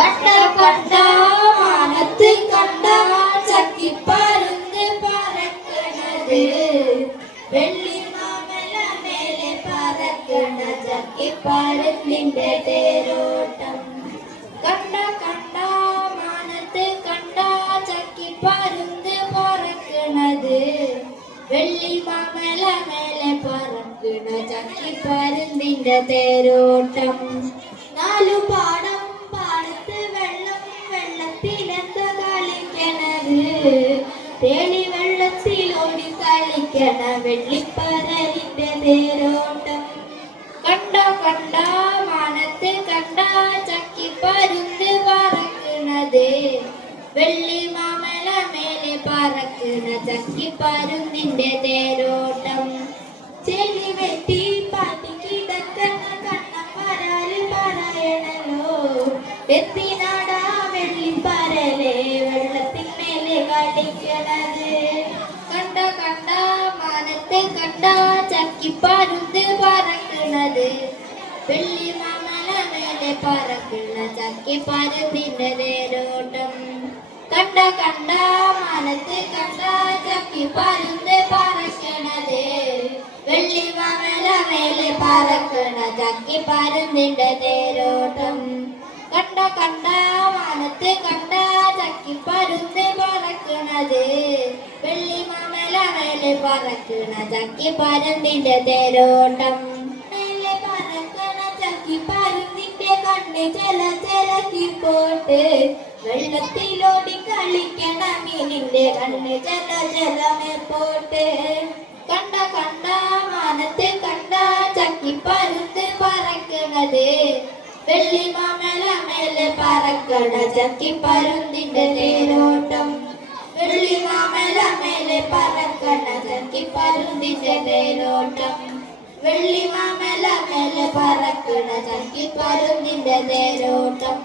കണ്ട കണ്ട മാനത്ത് കണ്ട ചക്കിപ്പരുന്ന് പറക്കണത് വെള്ളി മാമല മേലെ പറക്കണ ചക്കിപ്പരുന്നിന്റെ തേരോട്ടം കണ്ട കണ്ട മാനത്ത് കണ്ട ചക്കിപ്പരുന്ന് പറക്കണത് വെള്ളി മാമല മേലെ പറക്കണ ചക്കിപ്പരുന്നിന്റെ തേരോട്ടം നാലു പാടം പാടത്ത് കളിക്കണത് തേളി വെള്ളത്തിലോടി കളിക്കണ വെള്ളിപ്പരലിന്റെ തേരോട്ടം. കണ്ട കണ്ട മാനത്തെ കണ്ട ചക്കി പരുന്ന് പറക്കണത്. വെള്ളി മാമല മേലെ പറക്കണ ചക്കി പരുന്നിന്റെ തേരോട്ടം. ചെളി വെട്ടി പാട്ടി കിടക്കണ കണ്ണപ്പരാൽ പറയണല്ലോ. എത്തിനാടാ കളിക്കണത് കണ്ട കണ്ട മാനത്തെ കണ്ട ചക്കിപ്പരുന്ന് പറക്കണത്. വെള്ളി മാമല മേലെ പറക്കണ ചക്കിപ്പരുന്നിന്റെ നേരോട്ടം. കണ്ട കണ്ട മാനത്തെ കണ്ട ചക്കിപ്പരുന്ന് പറക്കണത്. വെള്ളി മാമല മേലെ പറക്കണ ചക്കിപ്പരുന്നിന്റെ നേരോട്ടം. കണ്ട കണ്ട മാനത്തെ കണ്ട പറക്കണത് വെള്ളി മാമല മേലെ പറക്കണ പരന്തിന്റെ തേരോട്ടം. മേലെ പറക്കണ ചക്കിപ്പരുന്നിന്റെ കണ്ണ് ചെല ചെലക്കി പോട്ട്. വെള്ളത്തിലോടി കളിക്കണ മീനിന്റെ കണ്ണ് ചെല ചെലമേ പോട്ട്. കണ്ട കണ്ട മാനത്ത് കണ്ട ചക്കിപ്പരുന്ന് പറക്കണത്. വെള്ളി മാമല മേലെ പറക്കണ ചക്കിപ്പരുന്നിന്റെ തേരോട്ടം. വെള്ളി മാമല മേലെ പറക്കണ പരുന്തിന്റെ തേരോട്ടം വെള്ളി മാമല മേലെ പറക്കണ പരുന്തിന്റെ തേരോട്ടം